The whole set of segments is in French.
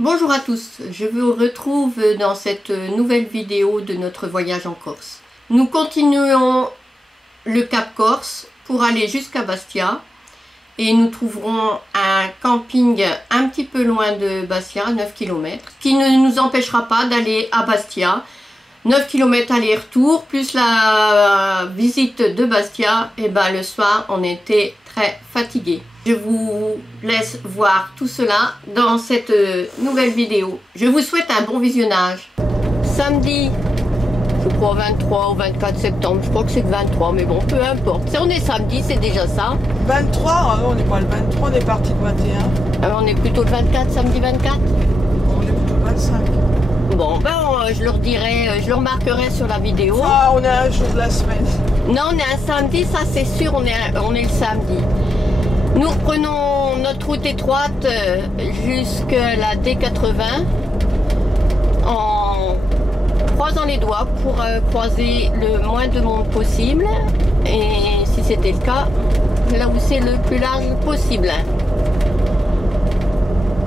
Bonjour à tous, je vous retrouve dans cette nouvelle vidéo de notre voyage en Corse. Nous continuons le Cap Corse pour aller jusqu'à Bastia et nous trouverons un camping un petit peu loin de Bastia, à 9 km, qui ne nous empêchera pas d'aller à Bastia. 9 km aller-retour, plus la visite de Bastia, et ben le soir on était très fatigués. Je vous laisse voir tout cela dans cette nouvelle vidéo. Je vous souhaite un bon visionnage. Samedi, je crois 23 ou 24 septembre, je crois que c'est le 23, mais bon, peu importe. Si on est samedi, c'est déjà ça. 23, ah non, on n'est pas le 23, on est parti le 21. Alors, on est plutôt le 24, samedi 24. On est plutôt le 25. Bon, ben je leur dirai, je le remarquerai sur la vidéo. Ah, on est un jour de la semaine. Non, on est un samedi, ça c'est sûr, on est le samedi. Nous reprenons notre route étroite jusqu'à la D80 en croisant les doigts pour croiser le moins de monde possible et si c'était le cas, là où c'est le plus large possible.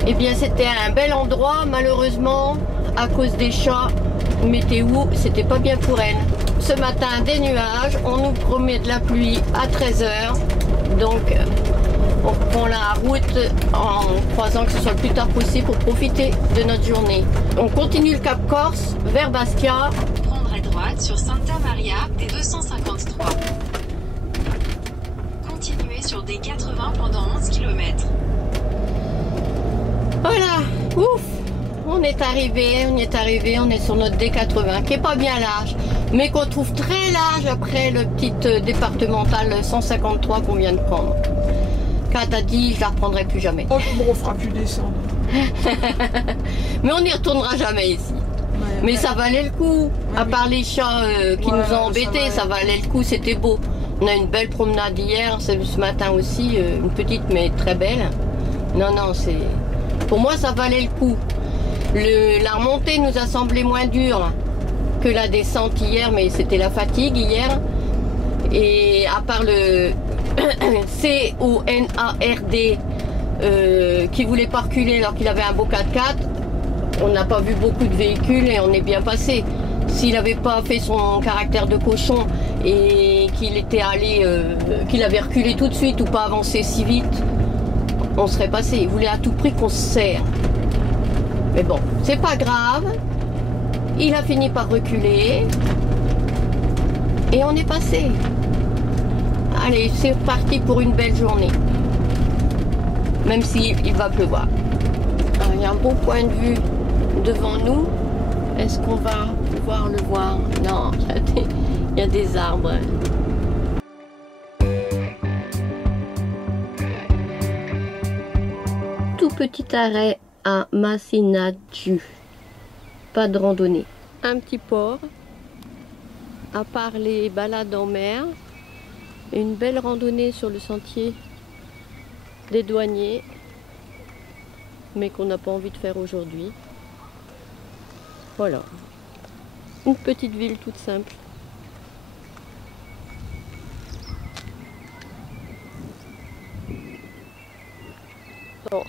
Eh bien c'était un bel endroit, malheureusement à cause des chats, météo, c'était pas bien pour elle. Ce matin des nuages, on nous promet de la pluie à 13 h, donc on reprend la route en croisant que ce soit le plus tard possible pour profiter de notre journée. On continue le Cap Corse vers Bastia. Prendre à droite sur Santa Maria, D253. Continuez sur D80 pendant 11 km. Voilà, ouf, on est arrivé, on est sur notre D80 qui est pas bien large, mais qu'on trouve très large après le petit départemental 153 qu'on vient de prendre. Kat a dit, je la reprendrai plus jamais. Oh, bon, on fera plus descendre. Mais on n'y retournera jamais ici. Ouais, mais ouais. ça valait le coup, à part les chats qui Ouais, nous ont embêtés, ça valait le coup, c'était beau. On a une belle promenade hier, ce matin aussi, une petite mais très belle. Non, non, c'est... Pour moi, ça valait le coup. La remontée nous a semblé moins dure que la descente hier, mais c'était la fatigue hier. Et à part le CONARD qui voulait pas reculer alors qu'il avait un beau 4x4, on n'a pas vu beaucoup de véhicules et on est bien passé. S'il n'avait pas fait son caractère de cochon et qu'il était allé, qu'il avait reculé tout de suite ou pas avancé si vite, on serait passé. Il voulait à tout prix qu'on se serre. Mais bon, c'est pas grave. Il a fini par reculer et on est passé. Allez, c'est parti pour une belle journée. Même s'il va pleuvoir. Alors, il y a un beau point de vue devant nous. Est-ce qu'on va pouvoir le voir? Non, il y a des arbres. Tout petit arrêt à Massinadju. Pas de randonnée. Un petit port. À part les balades en mer. Une belle randonnée sur le sentier des douaniers, mais qu'on n'a pas envie de faire aujourd'hui. Voilà, une petite ville toute simple. Bon,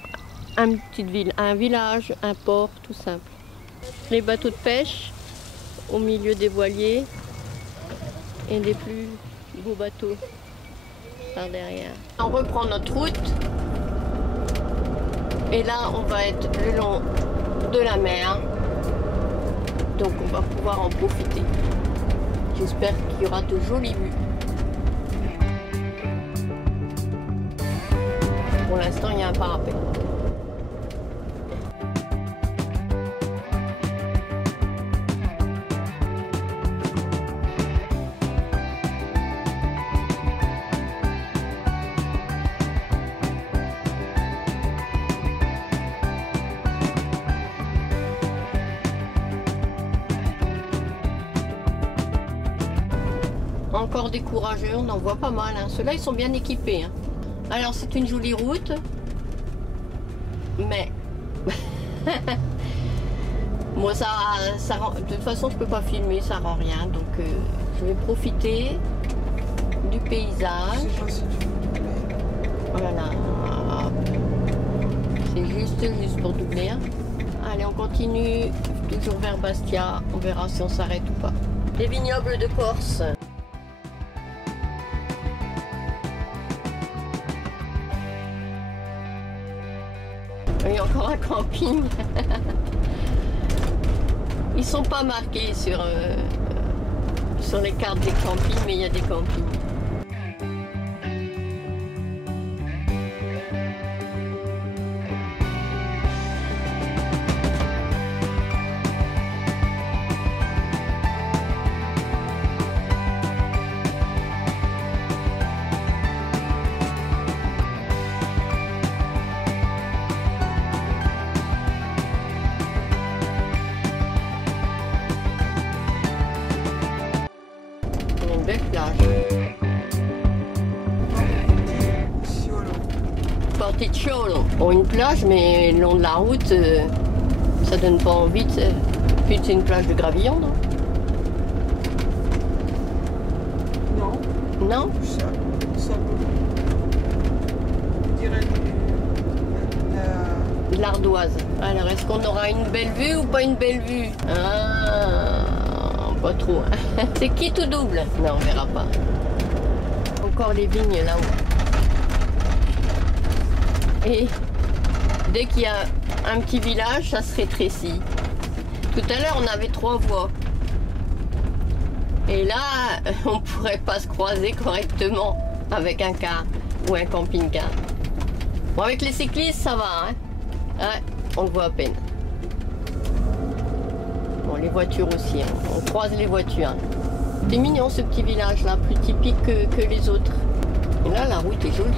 une petite ville, un village, un port, tout simple. Les bateaux de pêche au milieu des voiliers et des plus beaux bateaux par derrière. On reprend notre route et là on va être le long de la mer, donc on va pouvoir en profiter. J'espère qu'il y aura de jolies vues. Pour l'instant il y a un parapet. Encore des courageux, on en voit pas mal. Hein. Ceux-là, ils sont bien équipés. Hein. Alors, c'est une jolie route. Mais... moi, ça rend... De toute façon, je peux pas filmer, ça rend rien. Donc, je vais profiter du paysage. Je sais pas si tu veux doubler. Voilà. C'est juste pour doubler. Hein. on continue toujours vers Bastia. On verra si on s'arrête ou pas. Les vignobles de Corse. Il y a encore un camping. Ils sont pas marqués sur les cartes des campings, mais il y a des campings. Belle plage. Porticciolo ont une plage, mais le long de la route, ça donne pas envie. Puis c'est une plage de gravillon, non? Non. Non? Ça je dirais De l'ardoise. Alors, est-ce qu'on aura une belle vue ou pas une belle vue? Ah, pas trop. Hein. C'est qui tout double? Non, on verra pas. Encore les vignes là-haut. Et dès qu'il y a un petit village, ça se rétrécit. Tout à l'heure, on avait 3 voies. Et là, on pourrait pas se croiser correctement avec un car ou un camping-car. Bon, avec les cyclistes, ça va, hein? Ouais, on le voit à peine. Bon, les voitures aussi, hein. On croise les voitures. Hein. C'est mignon ce petit village là, plus typique que les autres. Et là, la route est jolie.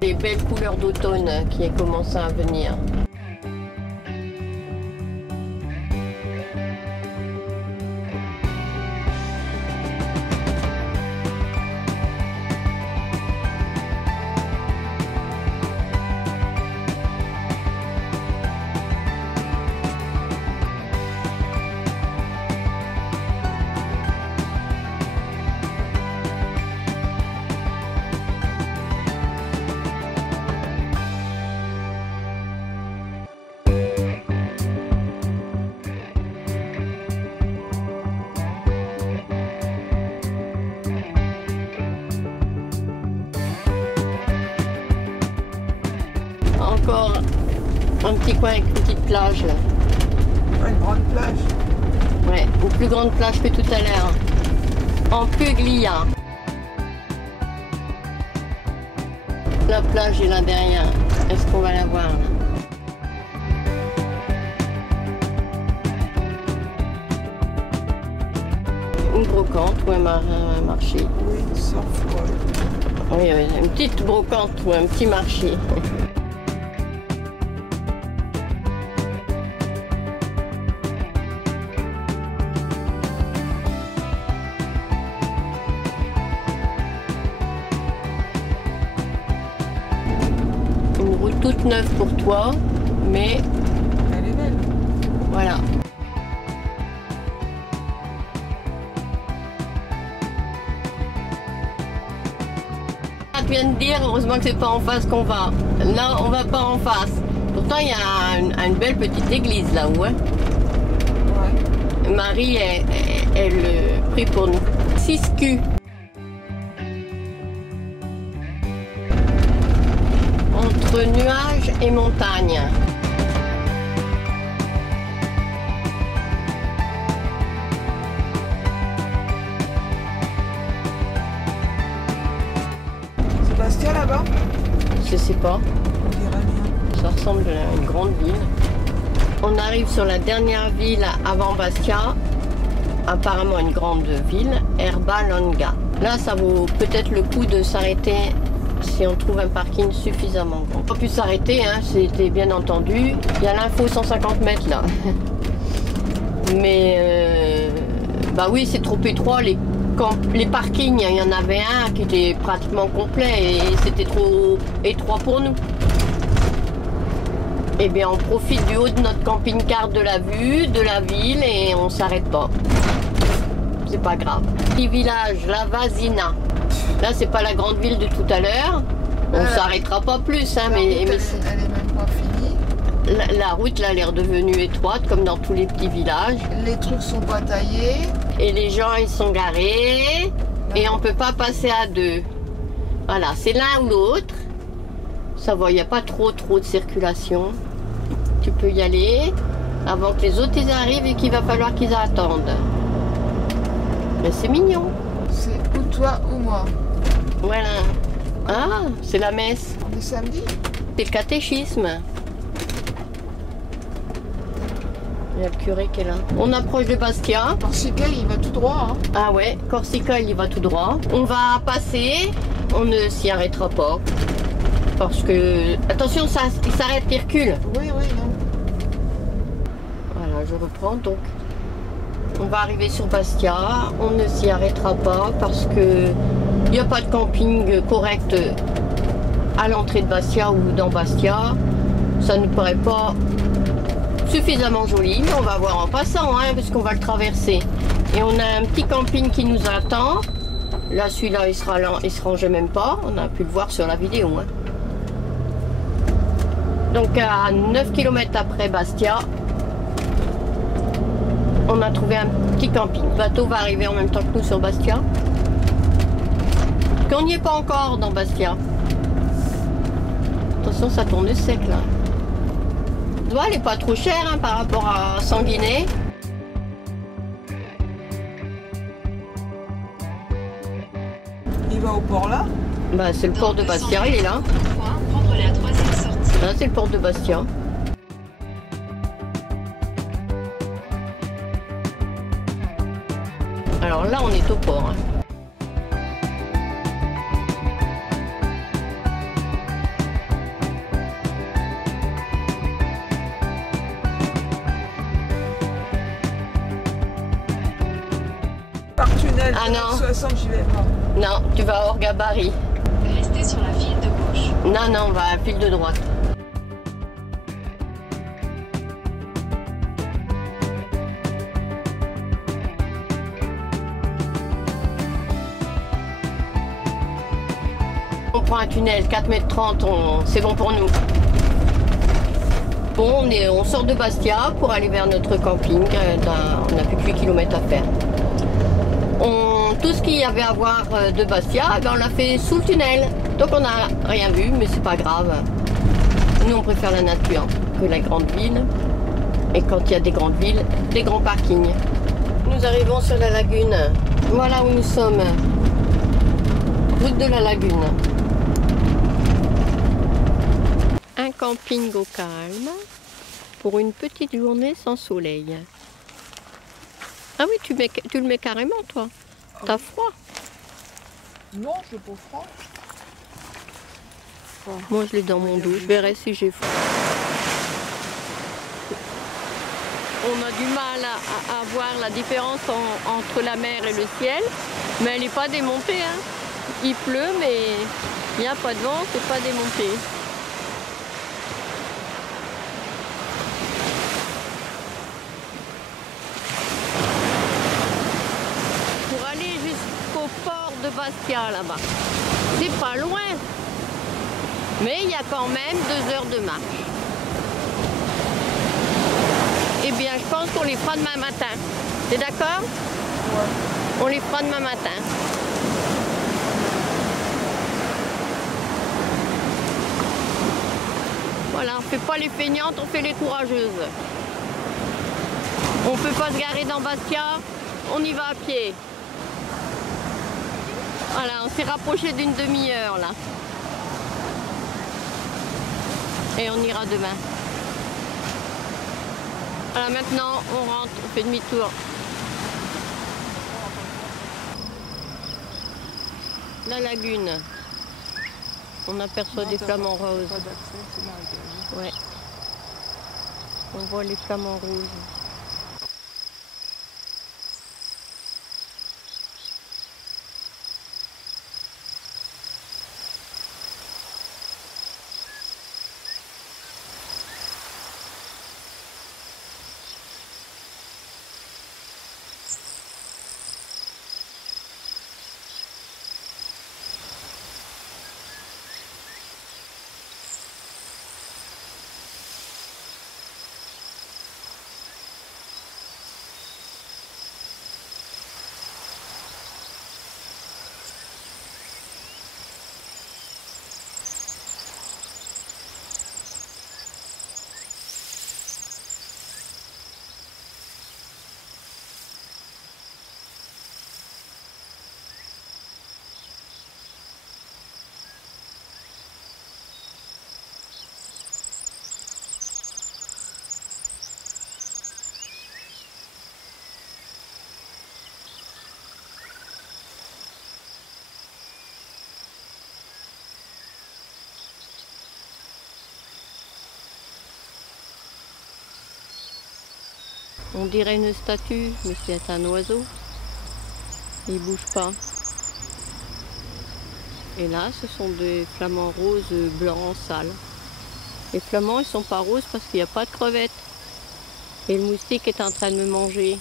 Des belles couleurs d'automne qui commencent à venir. Encore un petit coin avec une petite plage. une grande plage. Ouais, une plus grande plage que tout à l'heure. En Puglia. La plage est là derrière. Est-ce qu'on va la voir là? Une brocante ou un marché. Oui, sauf Oui, une petite brocante ou un petit marché. Une route toute neuve pour toi, mais elle est belle. voilà. Tu viens de dire, heureusement que c'est pas en face qu'on va. Là, on va pas en face. Pourtant, il y a une belle petite église là-haut. Hein. Ouais. Marie, elle prie pour nous. 6Q. Entre nuages et montagnes. Bastia là-bas? Je sais pas. On dirait bien. Ça ressemble à une grande ville. On arrive sur la dernière ville avant Bastia. Apparemment une grande ville, Erba Longa. Là, ça vaut peut-être le coup de s'arrêter si on trouve un parking suffisamment grand. On a pu s'arrêter, hein, c'était bien entendu. Il y a l'info 150 mètres là. Mais bah oui, c'est trop étroit. Les parkings, il y en avait un qui était pratiquement complet et c'était trop étroit pour nous. Eh bien, on profite du haut de notre camping-car de la vue, de la ville et on s'arrête pas. C'est pas grave. Petit village, la Vasina. Là, c'est pas la grande ville de tout à l'heure. On s'arrêtera pas plus, hein, La route, mais elle est même pas finie. la route, là, a l'air devenue étroite, comme dans tous les petits villages. Les trucs sont pas taillés. Et les gens, ils sont garés. Et on peut pas passer à deux. Voilà, c'est l'un ou l'autre. Ça va, il n'y a pas trop de circulation. Tu peux y aller avant que les autres ils arrivent et qu'il va falloir qu'ils attendent. Mais c'est mignon. C'est ou toi ou moi. Voilà. Ah, c'est la messe. On est samedi. C'est le catéchisme. Il y a le curé qui est là. On approche de Bastia. Corsica, il va tout droit. Hein. Ah ouais, Corsica, il y va tout droit. On va passer. On ne s'y arrêtera pas. Parce que... Attention, ça, il s'arrête, il recule. Oui, non. Voilà, je reprends donc. On va arriver sur Bastia. On ne s'y arrêtera pas parce que il n'y a pas de camping correct à l'entrée de Bastia ou dans Bastia. Ça ne paraît pas suffisamment joli, mais on va voir en passant, hein, parce qu'on va le traverser. Et on a un petit camping qui nous attend. Là, celui-là, il se rangeait même pas. On a pu le voir sur la vidéo. Hein. Donc, à 9 km après Bastia, on a trouvé un petit camping. Le bateau va arriver en même temps que nous sur Bastia. Parce qu'on n'y est pas encore dans Bastia. Attention, ça tourne sec là. Elle n'est pas trop chère hein, par rapport à Sanguinet. Il va au port là. Bah, c'est le port de Bastia, il est là. Prendre la troisième sortie. Là, c'est le port de Bastia. Alors là, on est au port. Hein. Par tunnel. Ah non. 60, j'y vais pas. Non, tu vas hors gabarit. Restez sur la file de gauche. Non, on va à la file de droite. On prend un tunnel, 4,30 m, c'est bon pour nous. Bon, on sort de Bastia pour aller vers notre camping. On n'a plus que 8 km à faire. Tout ce qu'il y avait à voir de Bastia, eh ben, on l'a fait sous le tunnel. Donc on n'a rien vu, mais c'est pas grave. Nous, on préfère la nature que la grande ville. Et quand il y a des grandes villes, des grands parkings. Nous arrivons sur la lagune. Voilà où nous sommes. Route de la lagune. Un camping au calme pour une petite journée sans soleil. Ah oui, tu le mets carrément, toi. T'as froid? Non, je n'ai pas froid. Moi, je l'ai dans mon dos. Je verrai si j'ai froid. On a du mal à voir la différence entre la mer et le ciel, mais elle n'est pas démontée. Hein. Il pleut, mais il n'y a pas de vent, c'est pas démonté. De Bastia là-bas. C'est pas loin, mais il y a quand même 2 heures de marche. Eh bien, je pense qu'on les fera demain matin. T'es d'accord? Ouais. On les fera demain matin. Voilà, on fait pas les feignantes, on fait les courageuses. On peut pas se garer dans Bastia, on y va à pied. Voilà, on s'est rapproché d'une demi-heure là. Et on ira demain. Voilà, maintenant on rentre, on fait demi-tour. La lagune. On aperçoit des flamants roses. Ouais. On voit les flamants rouges. On dirait une statue, mais c'est un oiseau. Il bouge pas. Et là, ce sont des flamants roses blancs sales. Les flamands, ils sont pas roses parce qu'il n'y a pas de crevettes. Et le moustique est en train de me manger.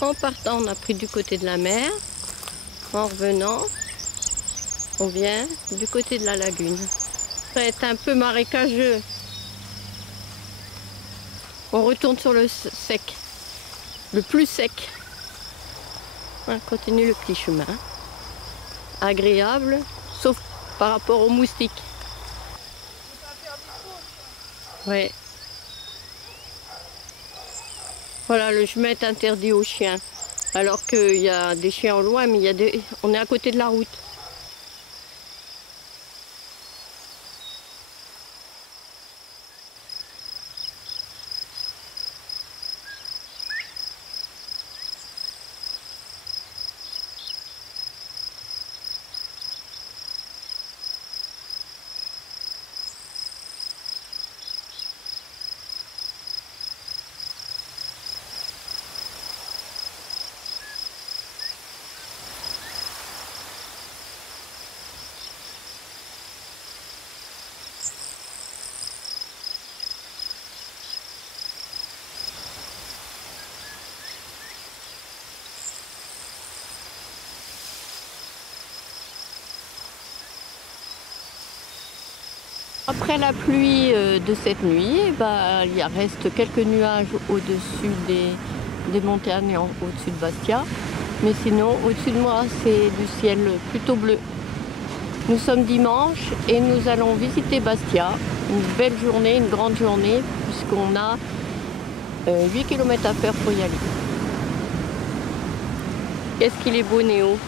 En partant, on a pris du côté de la mer. En revenant, on vient du côté de la lagune. Ça va être un peu marécageux. On retourne sur le sec, le plus sec. On continue le petit chemin. Agréable, sauf par rapport aux moustiques. Ouais. Voilà, le chemin est interdit aux chiens. Alors qu'il y a des chiens au loin, mais on est à côté de la route. Après la pluie de cette nuit, il reste quelques nuages au-dessus des montagnes, au-dessus de Bastia. Mais sinon, au-dessus de moi, c'est du ciel plutôt bleu. Nous sommes dimanche et nous allons visiter Bastia. Une belle journée, une grande journée, puisqu'on a 8 km à faire pour y aller. Qu'est-ce qu'il est beau, Néo.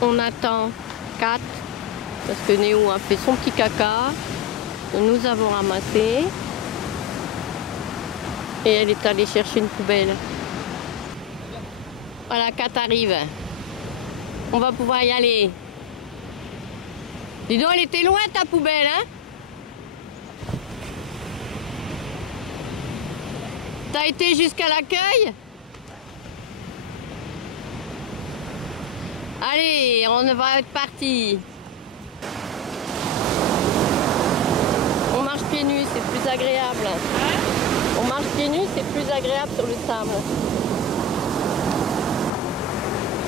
On attend 4, parce que Néo a fait son petit caca. Nous avons ramassé et elle est allée chercher une poubelle. Voilà, Kat arrive. On va pouvoir y aller. Dis donc, elle était loin ta poubelle, hein? T'as été jusqu'à l'accueil? Allez, on va être parti. On marche pieds nus, c'est plus agréable. On marche pieds nus, c'est plus agréable sur le sable.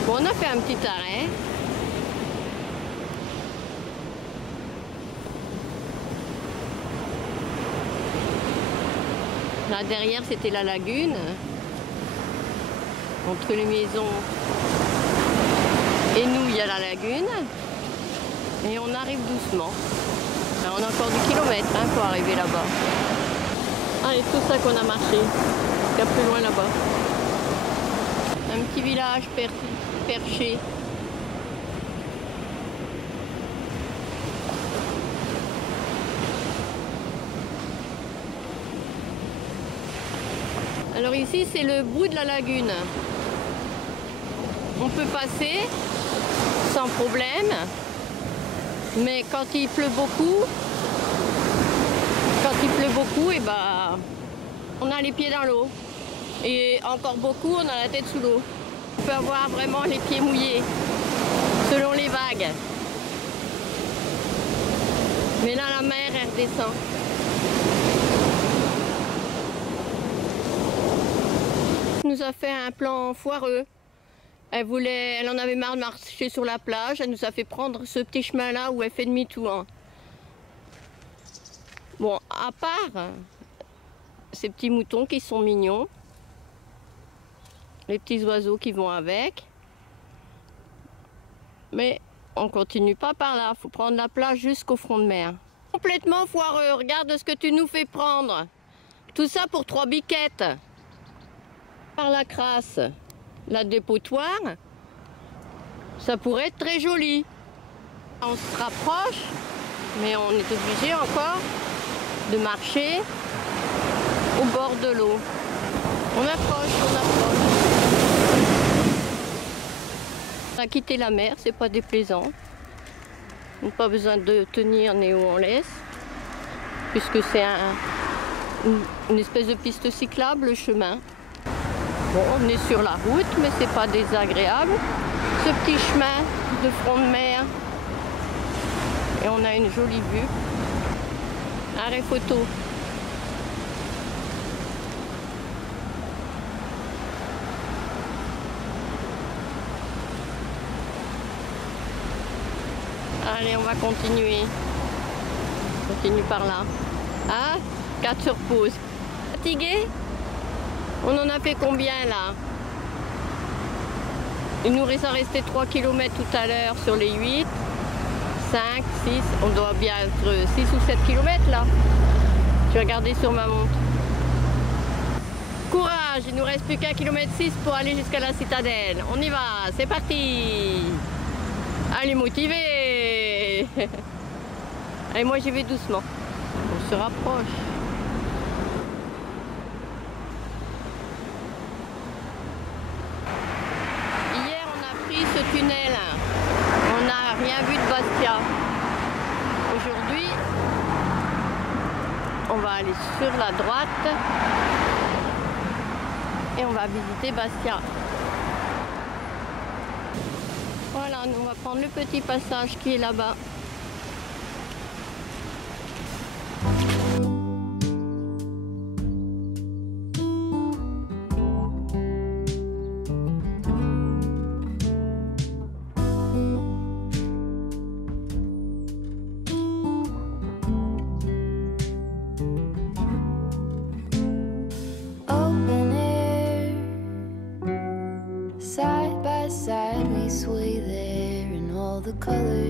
Bon, on a fait un petit arrêt. Là derrière, c'était la lagune. Entre les maisons et nous, il y a la lagune. Et on arrive doucement. On a encore du kilomètre pour arriver là-bas. Allez, tout ça qu'on a marché. Il y a plus loin là-bas. Un petit village perché. Alors ici, c'est le bout de la lagune. On peut passer sans problème. Mais quand il pleut beaucoup, on a les pieds dans l'eau. Et encore beaucoup, on a la tête sous l'eau. On peut avoir vraiment les pieds mouillés, selon les vagues. Mais là, la mer, elle redescend. Elle nous a fait un plan foireux. Elle en avait marre de marcher sur la plage, elle nous a fait prendre ce petit chemin-là où elle fait demi-tour. Bon, à part ces petits moutons qui sont mignons, les petits oiseaux qui vont avec, Mais on continue pas par là, faut prendre la plage jusqu'au front de mer. Complètement foireux, regarde ce que tu nous fais prendre. Tout ça pour 3 biquettes. Par la crasse, la dépotoir, ça pourrait être très joli. On se rapproche, mais on est obligé encore de marcher au bord de l'eau. On approche, on approche. On a quitté la mer, c'est pas déplaisant. On n'a pas besoin de tenir ni où on laisse, puisque c'est une espèce de piste cyclable, le chemin. Bon, on est sur la route, mais c'est pas désagréable. Ce petit chemin de front de mer, et on a une jolie vue. Arrêt photo. Allez, on va continuer. On continue par là. Ah, 4 sur pause. Fatigué? On en a fait combien là? Il nous reste à rester 3 km tout à l'heure sur les 8. 5, 6, on doit bien être 6 ou 7 km là. Je vais regarder sur ma montre. Courage, il nous reste plus qu'1,6 km pour aller jusqu'à la citadelle. On y va, c'est parti. Allez, motivé. Allez, moi j'y vais doucement. On se rapproche. Hier, on a pris ce tunnel. On n'a rien vu de Bastia. Aujourd'hui, on va aller sur la droite et on va visiter Bastia. Voilà, nous on va prendre le petit passage qui est là-bas. Open air, side by side we sway there in all the colors.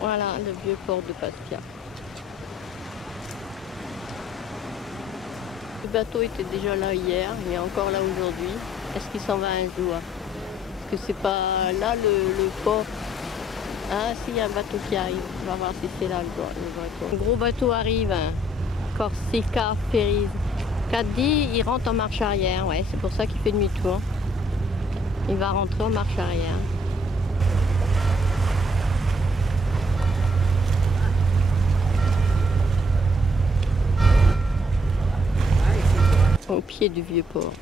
Voilà, le vieux port de Bastia. Le bateau était déjà là hier, il est encore là aujourd'hui. Est-ce qu'il s'en va un jour? Parce que c'est pas là le port. Ah si, il y a un bateau qui arrive. On va voir si c'est là le bateau. Un gros bateau arrive, Corsica Ferries. Caddy, il rentre en marche arrière, ouais, c'est pour ça qu'il fait demi-tour. Il va rentrer en marche arrière. Au pied du vieux port.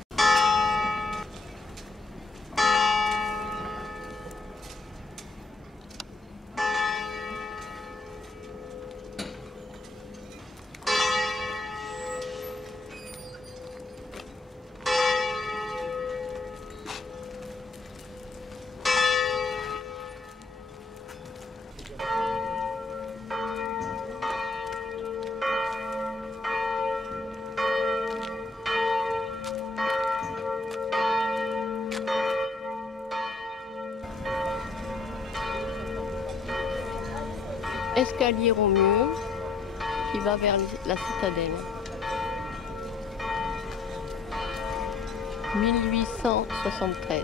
Escalier au mur qui va vers la citadelle. 1873.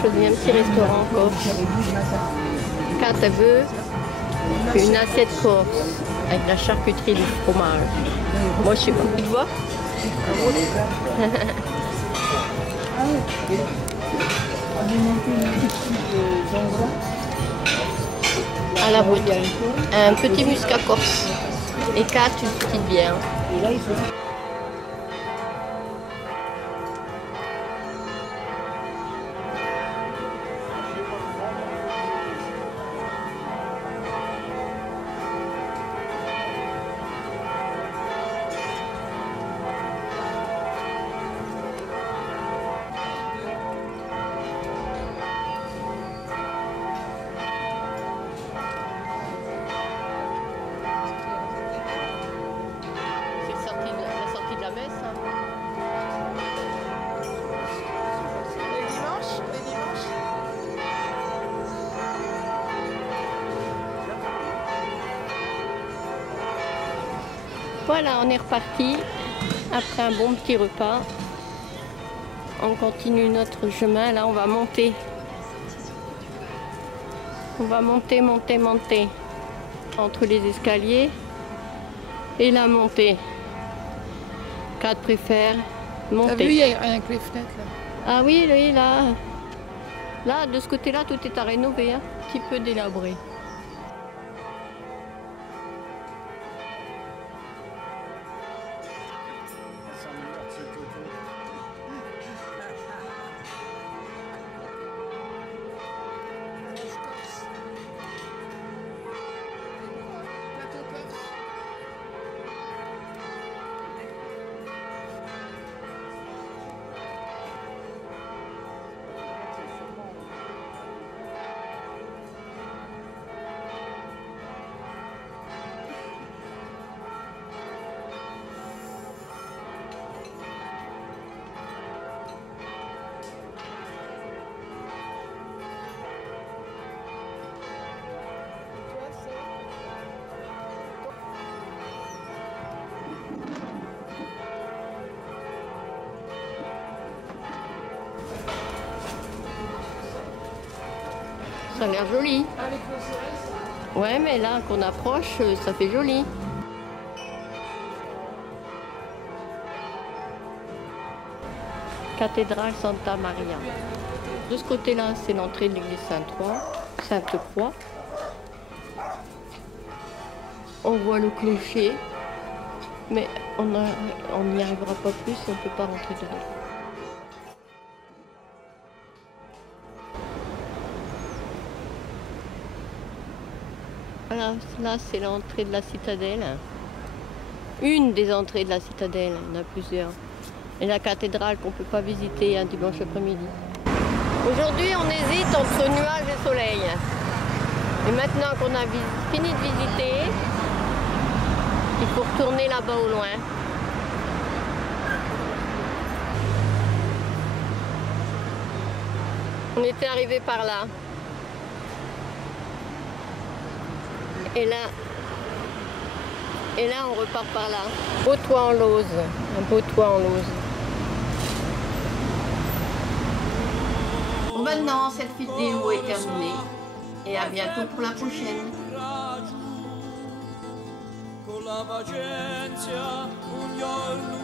choisi un petit restaurant corse. Kat, elle veut une assiette corse avec la charcuterie du fromage. Moi, je sais pas. Tu vois? À la brute. Un petit muscat corse. Et 4, une petite bière. La sortie de la messe. Hein. Les dimanches? Voilà, on est reparti après un bon petit repas. On continue notre chemin. Là, on va monter. On va monter entre les escaliers et la montée. Kat préfère monter. T'as vu, il y a rien que les fenêtres là. Ah oui, oui, là. Là, de ce côté-là, tout est à rénover. Hein. Un petit peu délabré. Ça a l'air joli. Ouais, mais là, qu'on approche, ça fait joli. Cathédrale Santa Maria. De ce côté-là, c'est l'entrée de l'église Sainte-Croix. On voit le clocher, mais on n'y arrivera pas plus, on ne peut pas rentrer dedans. Voilà, là c'est l'entrée de la citadelle. Une des entrées de la citadelle, il y en a plusieurs. Et la cathédrale qu'on ne peut pas visiter un dimanche après-midi. Aujourd'hui on hésite entre nuages et soleil. Et maintenant qu'on a fini de visiter, il faut retourner là-bas au loin. On était arrivé par là. Et là, on repart par là. Beau toit en lauze, un beau toit en lauze. Bon, maintenant, cette vidéo est terminée. Et à bientôt pour la prochaine. Con la pazienza un giorno